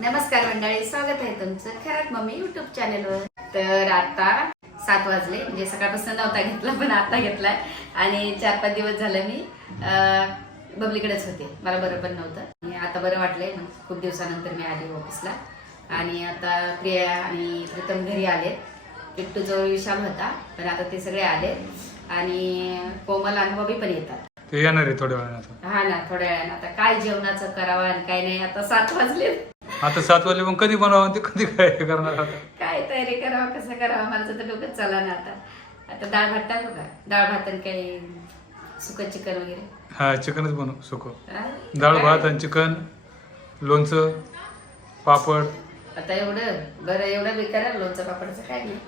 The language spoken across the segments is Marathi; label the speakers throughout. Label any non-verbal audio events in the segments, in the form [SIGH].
Speaker 1: नमस्कार मंडळी स्वागत आहे तुमचं खरंच मम्मी युट्यूब चॅनलवर तर आता सात वाजले म्हणजे सकाळपासून नव्हता घेतला पण आता घेतलाय. आणि चार पाच दिवस झालं मी बबलीकडेच होते. मला बरं पण नव्हतं. आणि आता बरं वाटलंय खूप दिवसानंतर मी आले ऑफिसला आणि आता प्रिया आणि प्रीतम घरी आले किट्टू जो विशाल होता पण आता ते सगळे आले. आणि कोमल आणि बॉबी पण येतात.
Speaker 2: ते येणार आहे थोड्या वेळाने
Speaker 1: हा ना थोड्या वेळानं. आता काय जेवणाचं करावं आणि काय नाही आता सात वाजले.
Speaker 2: आता सात वाजले मग कधी बनवावं ते कधी काय करणार आता?
Speaker 1: काय तयारी करावं कसं करावं? मला तर डोकं चला ना आता. आता डाळ भात टाकू का? डाळ भात आणि काही सुकं चिकन वगैरे?
Speaker 2: हा चिकनच बनव सुको.
Speaker 1: हा?
Speaker 2: डाळ भात आणि चिकन लोणचं पापड.
Speaker 1: आता एवढं बरं एवढं बेकार लोणचं पापडचं काय नाही.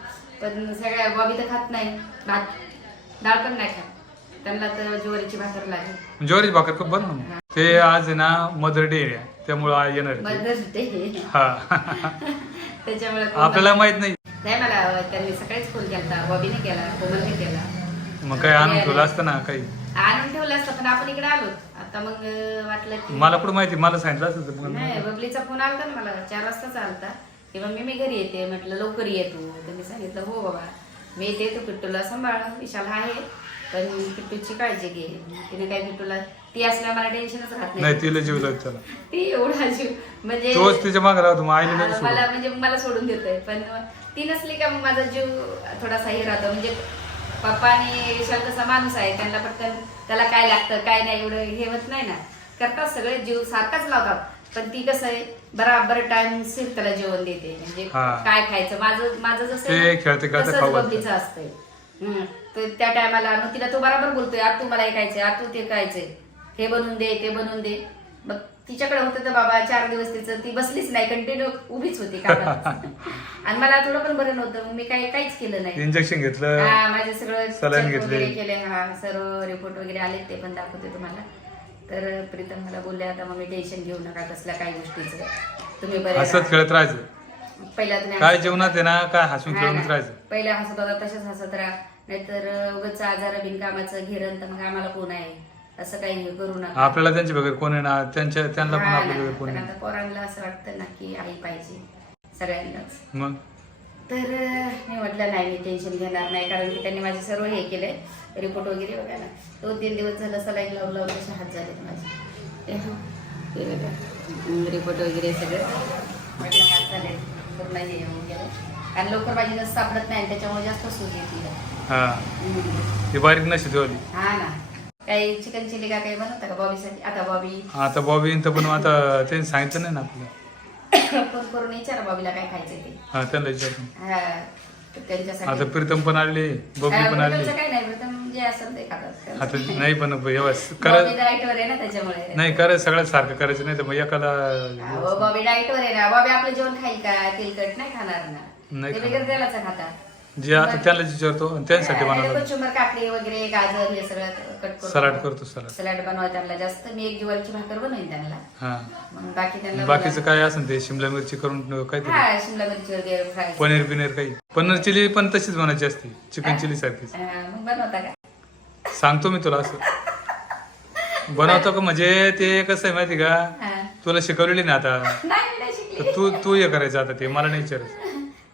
Speaker 1: पण सगळ्या बॉबी तर खात नाही. भात डाळ पण नाही खात. त्यांना तर ज्वारीची भाकर लागेल.
Speaker 2: ज्वारीची भाकर खूप बनव ना मग. ते आज आहे ना मदर डे आहे. त्यामुळं आज येणार आहे. ते. हा [LAUGHS]
Speaker 1: त्याच्यामुळे
Speaker 2: आपल्याला माहीत नाही.
Speaker 1: नाही मला त्यांनी सकाळीच फोन केला बॉबीने केला कोमलने केला.
Speaker 2: मग काय आणून ठेवलं असतं ना काही?
Speaker 1: आणून ठेवलं असतं पण आपण इकडे आलो. आता मग अं, वाटलं की
Speaker 2: मला कुठं माहिती? मला सांगितलं असतं तर मग
Speaker 1: नाही बबलीचा फोन आलता ना मला चार वाजताच आलता की मम्मी मी घरी येते म्हटलं लवकर ये तू. तर मी सांगितलं हो बाबा. मी येते तू किट्टूला सांभाळ. विशाल आहे पण किट्टूची काळजी घे. तिने काय किट्टूला ती असल्या मला टेन्शनच राहत नाही.
Speaker 2: नाही तिला जीव लागत त्याला
Speaker 1: ती एवढा जीव म्हणजे
Speaker 2: तोच तिच्यामागे राहतो मग आईने नाही.
Speaker 1: मला म्हणजे मला सोडून देतोय. पण ती नसली का मग माझा जीव थोडासा हे राहतो. म्हणजे पप्पा आणि विशाल कसा माणूस आहे. त्यांना पटकन त्याला काय लागतं काय नाही एवढं हे होत नाही ना. करतात सगळे जीव सारखाच लावतात. पण ती कसं आहे बराबर टाइम सिर त्याला जेवण देते. म्हणजे
Speaker 2: हा.
Speaker 1: काय खायचं माझं माझं जसं
Speaker 2: ते
Speaker 1: आहे ना,
Speaker 2: खेळते खेळते
Speaker 1: तसंच
Speaker 2: खाऊ घालतात.
Speaker 1: बबलीचं असतंय. हम्म. तर त्या टायमाला मग तिला तो बराबर बोलतोय आज तू मला हे खायचंय आज तू ते खायचंय. हे बनवून दे ते बनवून दे. मग तिच्याकडे होतं तर बाबा चार दिवस तिचं ती बसलीच नाही कंटिन्यू उभीच होती कामात [LAUGHS] आणि मला थोडं पण बरं नव्हतं मग मी काही काहीच केलं नाही.
Speaker 2: इंजेक्शन घेतलं
Speaker 1: हा माझे सगळं
Speaker 2: सलाईन
Speaker 1: check
Speaker 2: घेतले.
Speaker 1: वगैरे केले हा सर्व रिपोर्ट वगैरे आले ते पण दाखवते तुम्हाला. तर प्रीतम मला बोलले आता मग मी टेन्शन घेऊ नका कसल्या काही गोष्टीचं. तुम्ही बरे
Speaker 2: हसत
Speaker 1: राहा.
Speaker 2: खेळत राहायचं.
Speaker 1: पहिला तुम्ही
Speaker 2: काय
Speaker 1: हसत-
Speaker 2: जेवणात आहे ना काय हसून
Speaker 1: हा
Speaker 2: खेळूनच
Speaker 1: ना.
Speaker 2: राहायचं.
Speaker 1: पहिला हसत होता तशाच हसत राहा. नाहीतर उगाच आजार बिनकामाचं घेरण तर मग आम्हाला कोण आहे? असं काही हे करू नका.
Speaker 2: आपल्याला त्यांच्या बगैर कोण ना त्यांच्या त्यांना पण
Speaker 1: हा
Speaker 2: आपल्या. बगैर कोण
Speaker 1: पण आता पोरांना असं वाटतं ना की आई पाहिजे सगळ्यांनाच.
Speaker 2: मग?
Speaker 1: तर मी म्हटलं नाही मी टेन्शन घेणार नाही. कारण की त्यांनी माझे सर्व हे केले रिपोर्ट वगैरे बघायला दोन तीन दिवस झालं सलाईन लावून लावून तसे हात झालेत माझे. रिपोर्ट वगैरे सगळं. म्हटलं हात झाले पूर्ण हे येऊन गेलं. कारण लवकर माझी लस सापडत नाही आणि त्याच्यामुळे जास्त सूज येते.
Speaker 2: हा.
Speaker 1: हम्म.
Speaker 2: ती बारीक नसते ठेवली
Speaker 1: हा ना. काही चिकन चिली का काही बनवता का बॉबीसाठी? आता बॉबी.
Speaker 2: आता बॉबी तर पण आता त्यांनी सांगितलं नाही ना आपल्याला
Speaker 1: फोन करून विचारा बॉबीला काय खायचंय ते.
Speaker 2: हा त्यांना विचारतो
Speaker 1: हा तर त्यांच्यासाठी.
Speaker 2: आता प्रीतम पण आली बबली
Speaker 1: हा,
Speaker 2: पण आली.
Speaker 1: नाही प्रीतम जे असेल ते खातात.
Speaker 2: आता नाही पण
Speaker 1: बॉबी आहे ना त्याच्यामुळे.
Speaker 2: नाही करायचं सगळ्यात सारखं करायचं नाही तर मग एकाला
Speaker 1: अहो, बॉबी डाएटवर आहे ना. बॉबी आपलं जेवण खाईल का? तेलकट नाही खाणार ना.
Speaker 2: नाही
Speaker 1: ते
Speaker 2: खाणार.
Speaker 1: वगैरे तेलाचं खातात.
Speaker 2: जे आता त्याला विचारतो आणि त्यांच्यासाठी बनवलं
Speaker 1: कोचिंबर काकडी वगैरे गाजर हे सगळं कट
Speaker 2: सलाड करतो सलाड.
Speaker 1: सलाड बनवा त्यांना जास्त. मी एक ज्वारीची भाकर बनवेन त्यांना.
Speaker 2: हा.
Speaker 1: मग बाकी त्यांना
Speaker 2: बाकीचं काय असेल ते शिमला मिरची करून काहीतरी.
Speaker 1: हा शिमला मिरची वगैरे फ्राय.
Speaker 2: पनीर बिनीर काही. पनीर चिली पण तशीच बनायची असते. चिकन चिली सारखीच.
Speaker 1: मग बनवता का?
Speaker 2: सांगतो मी तुला असं. बनवतो का? म्हणजे ते कसं आहे माहिती का?
Speaker 1: हा.
Speaker 2: तुला शिकवलेली ना आता.
Speaker 1: नाही मी नाही शिकली.
Speaker 2: तर तू तू हे करायचं आता ते. मला नाही विचारायचं.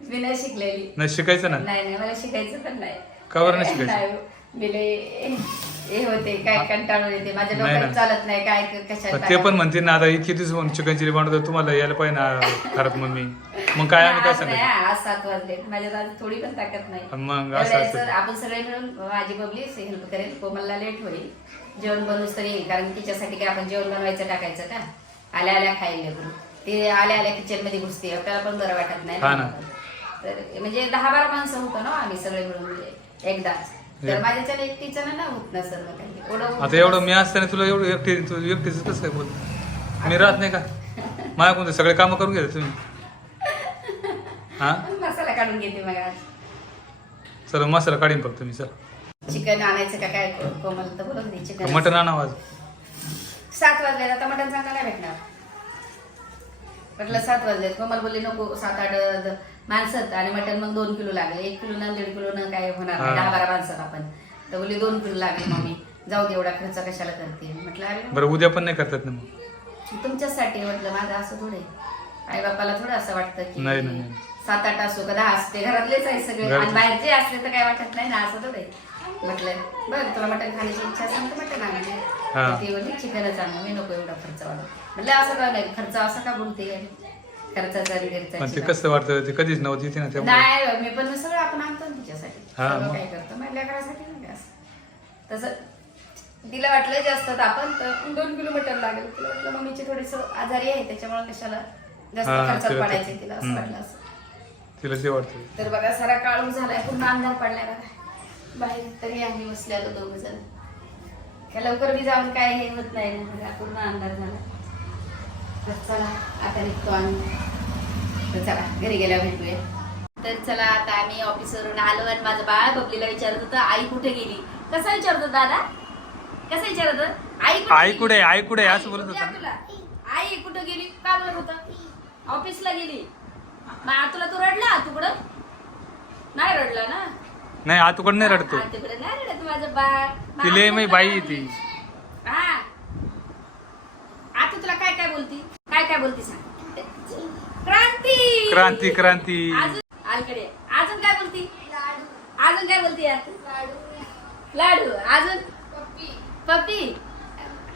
Speaker 1: मी नाही शिकलेली.
Speaker 2: नाही शिकायचं ना?
Speaker 1: नाही नाही मला शिकायचं पण नाही.
Speaker 2: का बरं नाही शिकायचं?
Speaker 1: मी लय हे होते काय कंटाळून येते. माझ्या
Speaker 2: नाही
Speaker 1: डोक्यात. चालत नाही काय कशा
Speaker 2: ते पण म्हणते ना आता इतकी दिवस म्हणून चिकन चिली बनवतो तुम्हाला यायला पाहिजे ना खरंच मम्मी. मग काय आम्ही काय
Speaker 1: आज नाही,
Speaker 2: सांगायचं
Speaker 1: आज सात वाजले. माझ्यात आज थोडी पण ताकद नाही.
Speaker 2: मग असं
Speaker 1: एवढ्या
Speaker 2: असतं.
Speaker 1: आपण सगळे मिळून माझी बबली हेल्प करेल. कोमलला लेट होईल. जेवण बनवूस तरी येईल. कारण तिच्यासाठी काय आपण जेवण बनवायचं टाकायचं का? आल्या आल्या खायला करू ते आल्या आल्या किचनमध्ये घुसते. आपल्याला पण बरं वाटत नाही
Speaker 2: हा ना.
Speaker 1: तर म्हणजे दहा बारा माणसं होतो ना आम्ही सगळे मिळून म्हणजे एकदाच. तर माझ्याच्या एकटीचं ना होत ना सर्व काही.
Speaker 2: आता एवढं मी असताना तुला एवढं एकटी तू एकटीच कसं काय बोल मी राहत नाही का? माझ्या कोणते सगळे कामं करून घेते तुम्ही? [LAUGHS] हा?
Speaker 1: मसाला काढून घेते मग आज.
Speaker 2: चल मसाला काढीन फक्त मी चल.
Speaker 1: चिकन आणायचं का काय? कोमल तर बोलून दे चिकन
Speaker 2: मटण आणावं आज.
Speaker 1: सात वाजले आता मटण चांगलं नाही भेटणार. म्हटलं सात वाजले कोमल बोलली नको सात आठ द- माणसं आणि मटण मग दोन किलो लागेल. एक किलो ना दीड किलो न काय होणार नाही.
Speaker 2: हा.
Speaker 1: दहा बारा माणसं आपण. तर बोलली दोन किलो लागेल मम्मी. जाऊ दे एवढा खर्च कशाला करते? म्हटलं अरे
Speaker 2: बरं उद्या पण नाही करतात ना मग?
Speaker 1: तुमच्यासाठी म्हटलं माझं असं थोडे आई बापाला थोडं असं वाटतं की
Speaker 2: नाही, नाही, नाही.
Speaker 1: सात आठ असो का दहा असते घरातलेच आहे सगळे. आणि बाहेरचे असले तर काय वाटत नाही ना असं थोडं. म्हटलं बघ तुला मटण खाण्याची इच्छा असेल तर मटण आणते
Speaker 2: हा.
Speaker 1: ती बोलली चिकनच आणू मी नको एवढा खर्च वाला म्हटलं असं काय नाही? खर्च असा का बोलते घरचा
Speaker 2: पण ते. कसं वाटतं ते कधीच नव्हती ती ना त्यामुळे?
Speaker 1: नाही मी पण सगळं आपण आणतो ना तिच्यासाठी.
Speaker 2: हा,
Speaker 1: सगळं
Speaker 2: मग.
Speaker 1: काय करतो. माझ्या लेकरासाठी नाही का असं? तसं तिला वाटलं जास्त आपण तर दोन किलो मटण लागेल. तिला वाटलं मम्मीची थोडीस आजारी आहे त्याच्यामुळे कशाला जास्त
Speaker 2: हा,
Speaker 1: खर्चात
Speaker 2: तिला ते-
Speaker 1: पडायचे तिला असं
Speaker 2: हम्म.
Speaker 1: वाटलं असं.
Speaker 2: तिला ते वाटतं.
Speaker 1: तर बघा सारा काळू झालाय. पूर्ण अंधार पडलाय बघा. बाहेर तरी आम्ही बसलेलो दोघ जण. काय लवकर बी जाऊन काय हे होत नाही ना बघा पूर्ण अंधार झाला. तर चला आता निघतो आम्ही तर चला घरी गेल्या भेटूया तर चला आता आम्ही ऑफिसवरून आलो आणि माझं बाळ बबलीला विचारत होतं आई कुठे गेली कसा विचारत होता दादा कसा विचारत? आई कुठे
Speaker 2: आई? कुठे? आई कुठे? असं
Speaker 1: आई
Speaker 2: बोलत होता.
Speaker 1: तुला? आई कुठे गेली का बोलत होता ऑफिसला गेली मग तुला तू रडला तू कुठं नाही रडला ना
Speaker 2: नाही आतूकडे नाही रडतो
Speaker 1: हा, तिकडे नाही रडत माझं बाळ मग
Speaker 2: ती लय
Speaker 1: आता
Speaker 2: मी
Speaker 1: काय
Speaker 2: बाई आहे
Speaker 1: बोलती?
Speaker 2: ती
Speaker 1: हा आता तुला काय काय बोलती काय काय बोलती सांग क्रांती!
Speaker 2: क्रांती क्रांती.
Speaker 1: अजून आलकडे अजून काय बोलती? अजून काय बोलती यार? लाडू. अजून? पप्पी.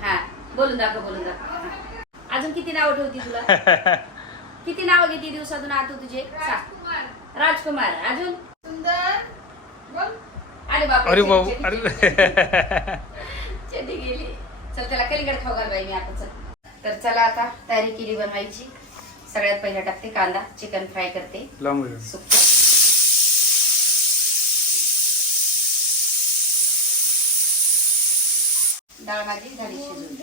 Speaker 1: हा बोलून दाखव बोलून दाखव. अजून किती नाव ठेवती तुला? [LAUGHS] किती नाव घेते दिवसातून आतू तुझे? राजकुमार. अजून? अरे बापरे
Speaker 2: अरे
Speaker 1: चेडी,
Speaker 2: अरे.
Speaker 1: गेली चल त्याला कलिंगड खाऊ घाल बाई मी आता चल. तर चला आता तयारी केली बनवायची. सगळ्यात पहिला टाकते कांदा चिकन फ्राय करते. डाळ भाजी झाली शिजून.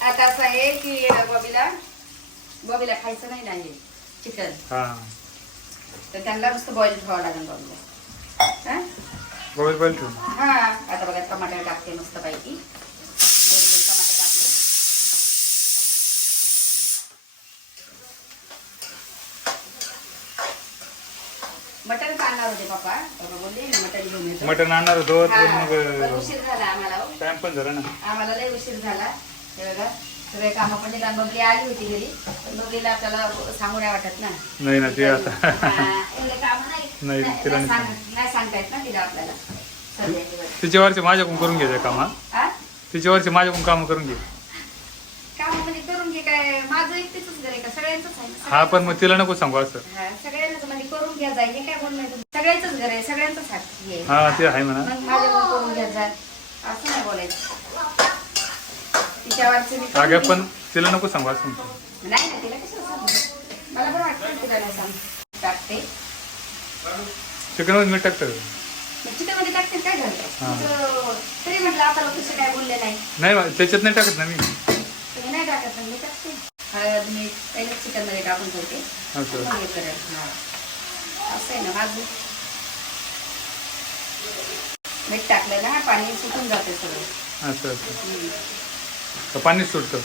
Speaker 1: आता असं आहे की बॉबीला बॉबीला खायचं नाही ना हे चिकन. तर त्यांना नुसतं बॉईल ठेवावं लागेल बॉबीला. हा? हा. आता बघा टमाटर टाकते मस्त पैकी दोन तीन टमाटर टाकले मटन आणणार होते पप्पा. पप्पा बोलले मटन घेऊन येतो.
Speaker 2: मटण आणणार होतो
Speaker 1: हा,
Speaker 2: पण
Speaker 1: पण
Speaker 2: मग
Speaker 1: उशीर झाला आम्हाला हो.
Speaker 2: टाइम पण झाला ना.
Speaker 1: आम्हाला लय उशीर झाला. हे बघा सगळे कामं पण बबली आली होती घरी पण बबलीला आपल्याला सांगू नाही वाटत ना.
Speaker 2: नाही ना ते आता
Speaker 1: हा, एवढे कामं नाही.
Speaker 2: नाही,
Speaker 1: नाही
Speaker 2: तिला
Speaker 1: नाही
Speaker 2: नाही
Speaker 1: सांग- नाही सांगता येत ना तिला आपल्याला.
Speaker 2: तिच्यावरचे माझ्याकडून करून घ्यायचं काम. हा?
Speaker 1: हा?
Speaker 2: तिच्यावरचे माझ्याकडून काम करून घे.
Speaker 1: काम म्हणजे करून घे काय माझं एकटीच घर आहे का? सगळ्यांचंच आहे ना?
Speaker 2: हा पण मग तिला नको सांगू असं.
Speaker 1: हा, करून घ्या जाय हे काय बोलणं आहे? सगळ्यांचंच घर आहे सगळ्यांचंच हात हे आहे.
Speaker 2: हा ते आहे म्हणा
Speaker 1: मग माझ्याकडून करून घ्या जाय असं नाही बोलायचं तिच्यावरचे मी करून
Speaker 2: अगं
Speaker 1: घेईन.
Speaker 2: पण तिला नको सांगू असं म्हणतो.
Speaker 1: नाही ना तिला कसं सांगू मला बरं वाटतं तिला नाही सांग टाकते
Speaker 2: चिकन मीठ टाकतं
Speaker 1: चिकनमध्ये टाकते काय
Speaker 2: हा.
Speaker 1: झालं तरी म्हटलं आता लोक काय बोलले नाही
Speaker 2: नाही बा, त्याच्यात नाही टाकत ना मी
Speaker 1: तुम्ही नाही टाकत पण मी टाकते हळद मीठ पहिले चिकनमध्ये टाकून ठेवते
Speaker 2: असं
Speaker 1: मग हे करेल. हा. असं आहे ना माझं मीठ टाकलं ना पाणी सुटून जाते सगळं.
Speaker 2: असं असं पाणी सुटतं.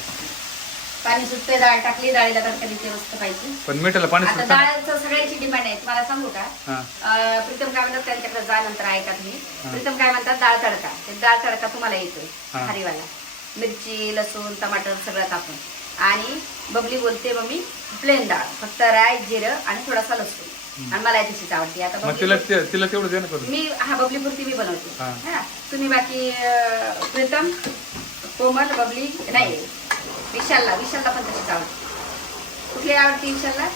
Speaker 1: पाणी सुटते डाळ टाकली डाळीला तडका मस्त पाहिजे.
Speaker 2: पण मिठाला पाणी
Speaker 1: आता डाळचं सगळ्याची डिमांड आहे तुम्हाला सांगू का? प्रीतम काय म्हणतात त्यांच्याकडे जा नंतर ऐका तुम्ही. प्रीतम काय म्हणतात डाळ तडका. ते डाळ तडका तुम्हाला येतोय. हरीवाला. मिरची लसूण टमाटर सगळं टाकून आणि बबली बोलते मम्मी प्लेन डाळ. फक्त राय जिरं आणि थोडासा लसूण. आणि मला तशीच आवडते आता
Speaker 2: मग
Speaker 1: बबली
Speaker 2: तिला ते- तिला तेवढं दे ना करून.
Speaker 1: मी हा बबली पुरती मी बनवते.
Speaker 2: हा.
Speaker 1: हा. तुम्ही बाकी अं, प्रीतम कोमल बबली नाही विशालला विशालला पण तशीच आवडते कुठली आवडते विशालला?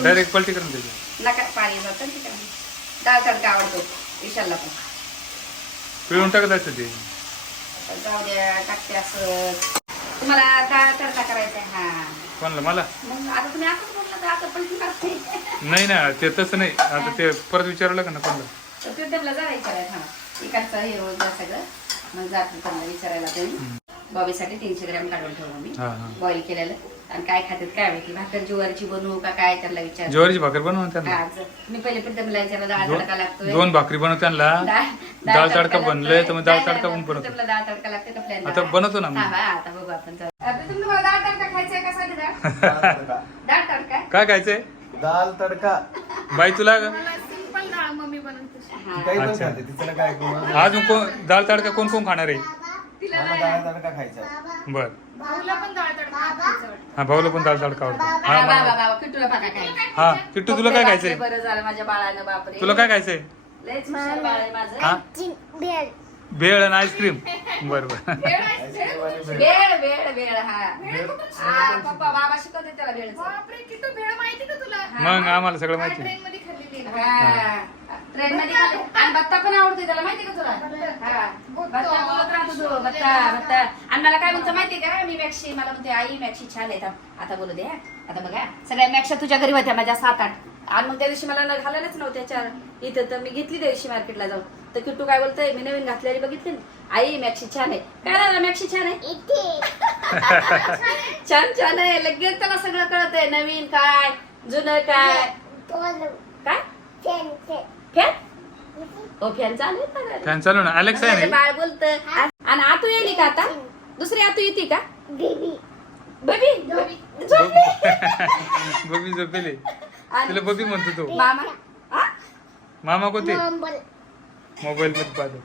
Speaker 2: डायरेक्ट पलटी करून द्यायची
Speaker 1: नका पाणी जातं ना तिकडे. डाळ तडका आवडतो विशालला पण.
Speaker 2: पिळून टाकत असतं ते.
Speaker 1: जाऊ द्या टाकते असं. तुम्हाला डाळ तडका करायचा आहे. हा.
Speaker 2: कोणाला? मला?
Speaker 1: मग आता तुम्ही असंच पण
Speaker 2: नाही ना ते तसं नाही. आता ते परत विचारलं का ना कोणाला?
Speaker 1: तर प्रीतमला जरा विचारायचं हा. इकडचं हे रोज जा सगळं. मग विचारायला बॉबीसाठी तीनशे ग्रॅम काढून ठेवू मी.
Speaker 2: हा हा.
Speaker 1: बॉईल केलेलं. आणि काय खातात काय माहिती. भाकर ज्वारीची बनवू का काय विचार
Speaker 2: ज्वारीची भाकर बनव ना त्यांना
Speaker 1: मी पहिले प्रीतमला विचारलं डाळ तडका
Speaker 2: दोन
Speaker 1: लागतोय?
Speaker 2: दोन भाकरी बनव त्यांना.
Speaker 1: डाळ-
Speaker 2: डाळ तडका
Speaker 1: लागतोय.
Speaker 2: बनलंय तर मग डाळ
Speaker 1: नाही,
Speaker 2: तडका
Speaker 1: नाही,
Speaker 2: पण बनवतो.
Speaker 1: प्रीतमला डाळ तडका लागते का प्लॅन
Speaker 2: आता बनवतो ना मी.
Speaker 1: आता बघू आपण जाऊ. अ, प्रीतम तुम्हाला डाळ तडका खायचा आहे का साधी डाळ डाळ तडका.
Speaker 2: काय खायचंय?
Speaker 3: दाल तडका.
Speaker 2: बाई तुला ग?
Speaker 4: सिंपल डाळ मम्मी बनवते.
Speaker 1: हा.
Speaker 3: काही पण
Speaker 2: अच्छा.
Speaker 3: खाते काय
Speaker 2: कोण डाळ तडका कोण कोण खाणार आहे?
Speaker 4: तिला
Speaker 3: मला
Speaker 4: नाही
Speaker 3: दाल तडका खायचा
Speaker 2: बर.
Speaker 4: भाऊला पण डाळ तडका खायचा
Speaker 2: हा भाऊला पण दाल तडका आवडतो. हा
Speaker 1: हा, बाबा
Speaker 2: मला
Speaker 1: बाबा किट्टूला बघा काय
Speaker 2: हा किट्टू तुला काय खायचंय?
Speaker 1: बरं झालं माझ्या बाळानं बापरे.
Speaker 2: तुला काय खायचंय?
Speaker 1: लयच हुशार बाळ आहे माझं.
Speaker 2: हा? भेळ आणि आईस्क्रीम. बर बर
Speaker 1: वेळ वेळ वेळ हा. हा, पप्पा बाबा शिकवते त्याला वेळ
Speaker 4: बापरे किती भेळ माहिती का तुला?
Speaker 2: मग आम्हाला सगळं माहिती.
Speaker 4: ट्रेन मध्ये खाल्लेली आहे.
Speaker 1: ट्रेन मध्ये खाल्ली. आणि बत्ता पण आवडते त्याला माहिती का तुला? हा. बत्ता. बोलत राहतो तो बत्ता. बत्ता आणि मला काय म्हणतो माहिती का? मी मॅक्सी मला म्हणते आई मॅक्सी छान आहे. आता बोलू दे हा. आता बघा. सगळ्या मॅक्सा तुझ्या घरी होत्या माझ्या सात आठ. आणि मग त्या दिवशी मला न घालायलाच नव्हत्या चार इथं तर मी घेतली त्या दिवशी मार्केटला जाऊन. तर किट्टू काय बोलतोय? मी नवीन घातलेली बघितली ना? आई मॅक्सी छान आहे. काय झालं मॅक्सी छान आहे? छान छान आहे. लगेच त्याला सगळं कळत आहे नवीन काय जुनं काय? काय? फॅन? चालू आहे का?
Speaker 2: फॅन चालू ना? अलेक्स आहे
Speaker 1: माझं
Speaker 2: ना
Speaker 1: बाळ बोलत आणि आतू येली का आता? दुसरी आतू येते का? बेबी. झोपली. [LAUGHS]
Speaker 2: बबी झोपेले. तिला बबी म्हणतो तो.
Speaker 1: मामा? हा?
Speaker 2: मामा कोणते? मोबाईल मध्ये पाहतो.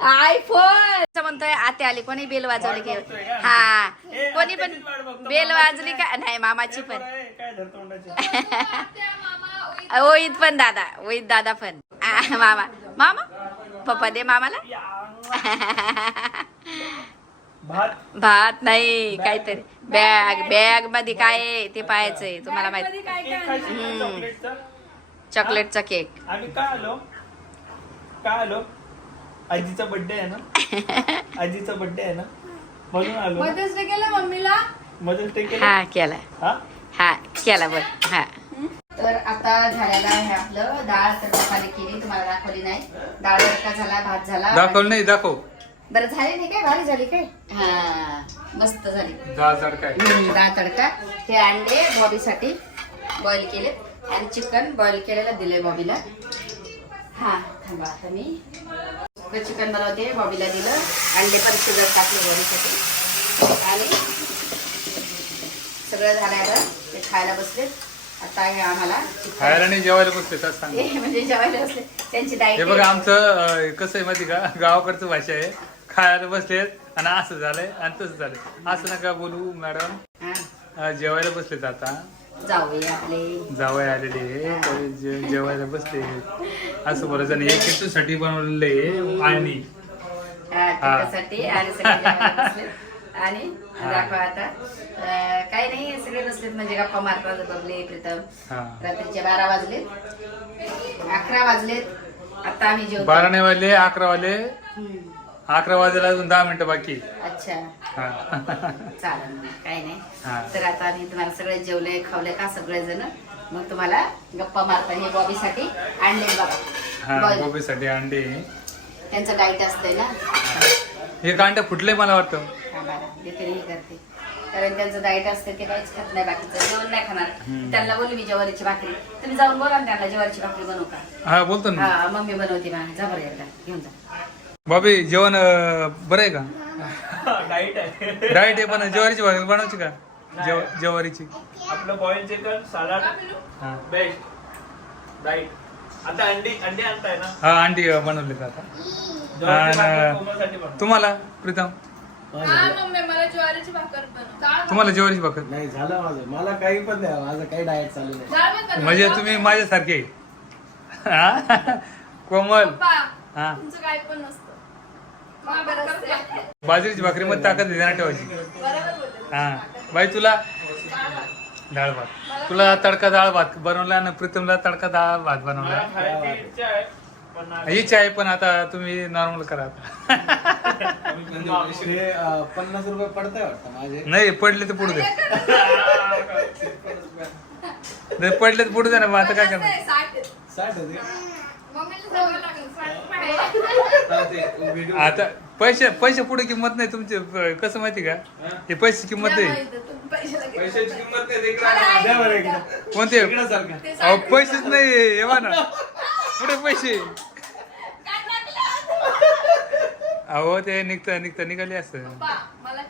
Speaker 1: आयफोन. असं म्हणतोय आते आली कोणी बेल वाजवली की? हा. कोणी पण बेल वाजली का? नाही मामाची पण. ओईद पण दादा ओईद दादा पण. आ, मामा. मामा? पप्पा दे मामाला.
Speaker 3: भात?
Speaker 1: भात नाही काहीतरी. बॅग. बॅगमध्ये काय आहे ते पाहायचंय तुम्हाला माहिती.
Speaker 3: चॉकलेटचा
Speaker 1: केक.
Speaker 3: आम्ही काय आलो? काय आलो? आजीचा बर्थडे आहे ना? [LAUGHS] आजीचा बर्थडे आहे ना? म्हणून आलो.
Speaker 4: मध्येच ते केलं मम्मीला?
Speaker 3: मदत ते केलं
Speaker 1: हा केला
Speaker 3: हा?
Speaker 1: हा केला बर. हा. तर आता झालेला आहे आपलं डाळ तडकाने केली तुम्हाला दाखवली नाही. डाळ तडका झाला भात झाला.
Speaker 2: दाखव नाही दाखव.
Speaker 1: बरं झाली नाही काय? भारी झाली काय? हा मस्त झाली.
Speaker 2: डाळ तडका
Speaker 1: डाळ तडका. हे अंडे बॉबीसाठी बॉईल केले आणि चिकन बॉईल केलेलं दिलंय बॉबीला. हा थांबा आता मी. चिकन बनवते बॉबीला दिलं. अंडे पण शिजत टाकले बॉबीसाठी. आणि सगळं झालं आता. ते खायला बसलेत आता हे आम्हाला chicken-
Speaker 2: खायला नाही जेवायला बसते तर सांग
Speaker 1: हे [LAUGHS] म्हणजे जेवायला बसले. त्यांची
Speaker 2: हे
Speaker 1: डाईट
Speaker 2: बघा आमचं कसं आहे माहिती का? [LAUGHS] गावाकडचं भाषा आहे. खायला बसलेत आणि असं झालंय आणि तसं झालंय. असं नका बोलू मॅडम. जेवायला बसलेत आता.
Speaker 1: जाऊया आपले.
Speaker 2: जावई आलेले आहे, जे- जेवायला बसले असं बरं जण हे किट्टूसाठी बनवलेलं आहे आणि?
Speaker 1: हा, आणि सगळे जेवायला [LAUGHS] बसलेत. आणि. दाखवा आता. अं, काही नाही सगळे बसलेत म्हणजे गप्पा मारतात बबले प्रीतम
Speaker 2: हा.
Speaker 1: रात्रीचे बारा वाजले अकरा वाजलेत. आता आम्ही जेवतो.
Speaker 2: बारा नाही वाजले अकरा वाजले.
Speaker 1: हम्म.
Speaker 2: अकरा वाजायला अजून दहा मिनिटं बाकी.
Speaker 1: अच्छा.
Speaker 2: हा.
Speaker 1: चालेल मग काही नाही. तर आता आम्ही तुम्हाला सगळे जेवले खावले का सगळे जण मग तुम्हाला गप्पा मारता हे बॉबीसाठी आणले
Speaker 2: हा
Speaker 1: बाबा Boil.
Speaker 2: गोबीसाठी अंडे.
Speaker 1: त्यांचं डाईट असतंय ना?
Speaker 2: हे कांडे फुटले मला वाटतं.
Speaker 1: हा. देते हे करते. कारण त्यांचं डाईट असते ते काहीच खात नाही बाकीचं. जेवण नाही खाणार.
Speaker 2: हम्म.
Speaker 1: त्यांना बोलली मी ज्वारीची भाकरी. तुम्ही जाऊन बोला ना त्यांना ज्वारीची भाकरी बनवू का?
Speaker 2: हा बोलतो ना.
Speaker 1: हा मम्मी बनवते ना जा बरं एकदा घेऊन जा.
Speaker 2: बॉबी जेवण बरं आहे का?
Speaker 3: डाईट आहे.
Speaker 2: डाईट आहे पण ज्वारीची भाकरी बनवायची का? जेव ज्वारीची.
Speaker 3: आपलं बॉईल चिकन सलाड
Speaker 2: हा.
Speaker 3: बेस्ट डाईट आता अंडी अंडी आणताय ना?
Speaker 2: हा अंडी बनवले आता.
Speaker 3: कोमलसाठी बनव.
Speaker 2: तुम्हाला प्रीतम?
Speaker 4: हा मम्मी मला ज्वारीची भाकर बनव. डाळ
Speaker 2: तुम्हाला ज्वारीची भाकर?
Speaker 3: नाही झालं माझं. मला काही पण द्या माझं काही डाएट चालू नाही.
Speaker 2: म्हणजे तुम्ही माझ्यासारखे? कोमल. हा.
Speaker 4: तुमचं काय पण नसतं.
Speaker 2: बाजरीची भाकरी मध्ये ताकद देणार ठेवायची. हा. बाई तुला डाळ भात. तुला तडका डाळ भात बनवला आणि प्रीतमला तडका डाळ भात बनवला.
Speaker 3: इच्छा आहे पण
Speaker 2: आता तुम्ही नॉर्मल करा
Speaker 3: अं, पन्नास रुपये पडतंय वाटतं माझे?
Speaker 2: नाही पडले तर पुढे दे. नाही पडले तर पुढे दे ना मग आता काय करणार? आता पैसे पैसे पुढे किंमत नाही तुमचे. कसं माहिती का? हे? किंमत नाही.
Speaker 3: पैशाची किंमत नाही
Speaker 2: कोणते? अहो पैसेच नाही येवा ना. पुढे पैसे? अहो ते निघता निघता निघाले असत
Speaker 4: पप्पा, मला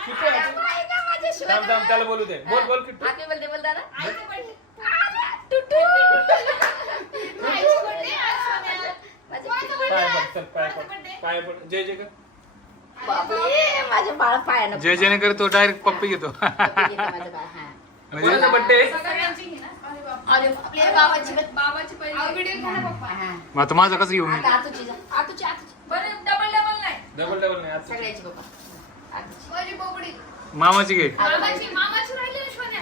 Speaker 2: थांबा थांबा
Speaker 3: त्याला बोलू दे. बोल बोल किट्टू.
Speaker 1: दादा.
Speaker 2: पाय पड. चल पाय पड. पाय पड जय जय कर.
Speaker 1: बापरे, माझं बाळ पायानं
Speaker 2: जय जयने कर तो डायरेक्ट पप्पी घेतो.
Speaker 1: माझं बाळ हा.
Speaker 2: म्हणजे
Speaker 3: बड्डे.
Speaker 4: अरे
Speaker 1: बाबाची.
Speaker 4: बाबाची
Speaker 1: हा.
Speaker 2: मग आता माझं कसं घेऊन
Speaker 1: आता आतूची जा. आतूची आतूची.
Speaker 4: बरं डबल डबल नाही.
Speaker 2: डबल डबल नाही
Speaker 1: सगळ्याची बाबा
Speaker 2: मामाची घे
Speaker 4: मामाची मामाची राहिली ना सोन्या.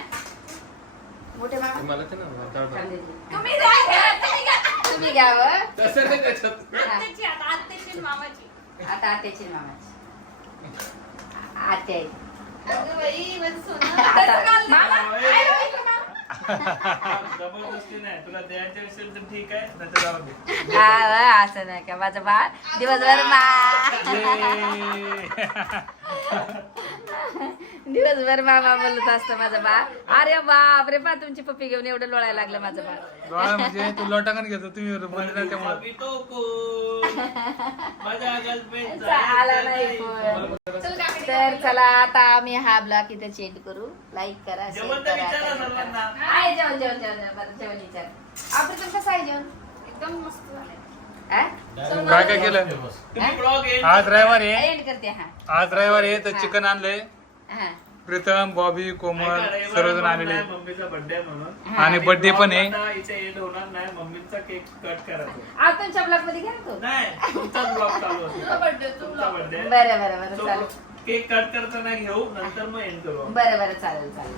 Speaker 1: मोठे मामा?
Speaker 2: मला ते ना
Speaker 4: तुम्ही द्या घ्या, तुम्ही घ्या.
Speaker 1: तुम्ही घ्यावं
Speaker 2: तसं नाही त्याच्यात.
Speaker 4: आत्याची आता आत्याची आणि मामाची.
Speaker 1: आता आत्याची आणि मामाची. आत्या आहे.
Speaker 4: अगं बाई माझं सोनं.
Speaker 1: आता.
Speaker 4: तसं घाल.
Speaker 1: मामा
Speaker 3: जबरदस्ती नाही तुला द्यायचं असेल तर ठीक आहे नाही तर जाऊ दे.
Speaker 1: असं नाही का माझं बाळ दिवसभर मा [LAUGHS] दिवसभर मामा बोलत असतं माझं बाळ अरे बाप रे पा तुमची पप्पी घेऊन एवढं लोळायला लागलं माझं
Speaker 2: डोळा म्हणजे तू लोटांगण घेतो तुम्ही
Speaker 1: आला नाही फोन.
Speaker 4: चल काकडे.
Speaker 1: तर चला आता आम्ही हा ब्लॉग इथे चेंज करू लाईक करा शेअर करा. आहे जेवण जेवण जेवण जेवण. बरं, जेवण विचार आपण तुमचं कसं आहे जेवण
Speaker 4: एकदम मस्त झालंय
Speaker 1: हा?
Speaker 2: काय काय केलं? आज रविवार आहे.
Speaker 1: एंड करते हा.
Speaker 2: आज रविवार आहे तर चिकन आणलंय.
Speaker 1: हा.
Speaker 2: प्रीतम बॉबी कोमल सर्वजण आलेले.
Speaker 3: मम्मीचा बर्थडे म्हणून.
Speaker 2: आणि बर्थडे पण आहे.
Speaker 3: आता इथे एड होणार नाही मम्मीचा केक कट करायचा
Speaker 1: आज तुमच्या ब्लॉगमध्ये घ्या ना तो?
Speaker 3: नाही तुमचाच ब्लॉग चालू
Speaker 4: तुझा
Speaker 3: असेल
Speaker 4: birthday, तू
Speaker 3: तुमचा.
Speaker 4: vlog.
Speaker 3: बर्थडे
Speaker 1: बरं बरं बरं चालेल.
Speaker 3: केक कट करताना घेऊ नंतर मग एंड करू
Speaker 1: बरं बरं चालेल चालेल.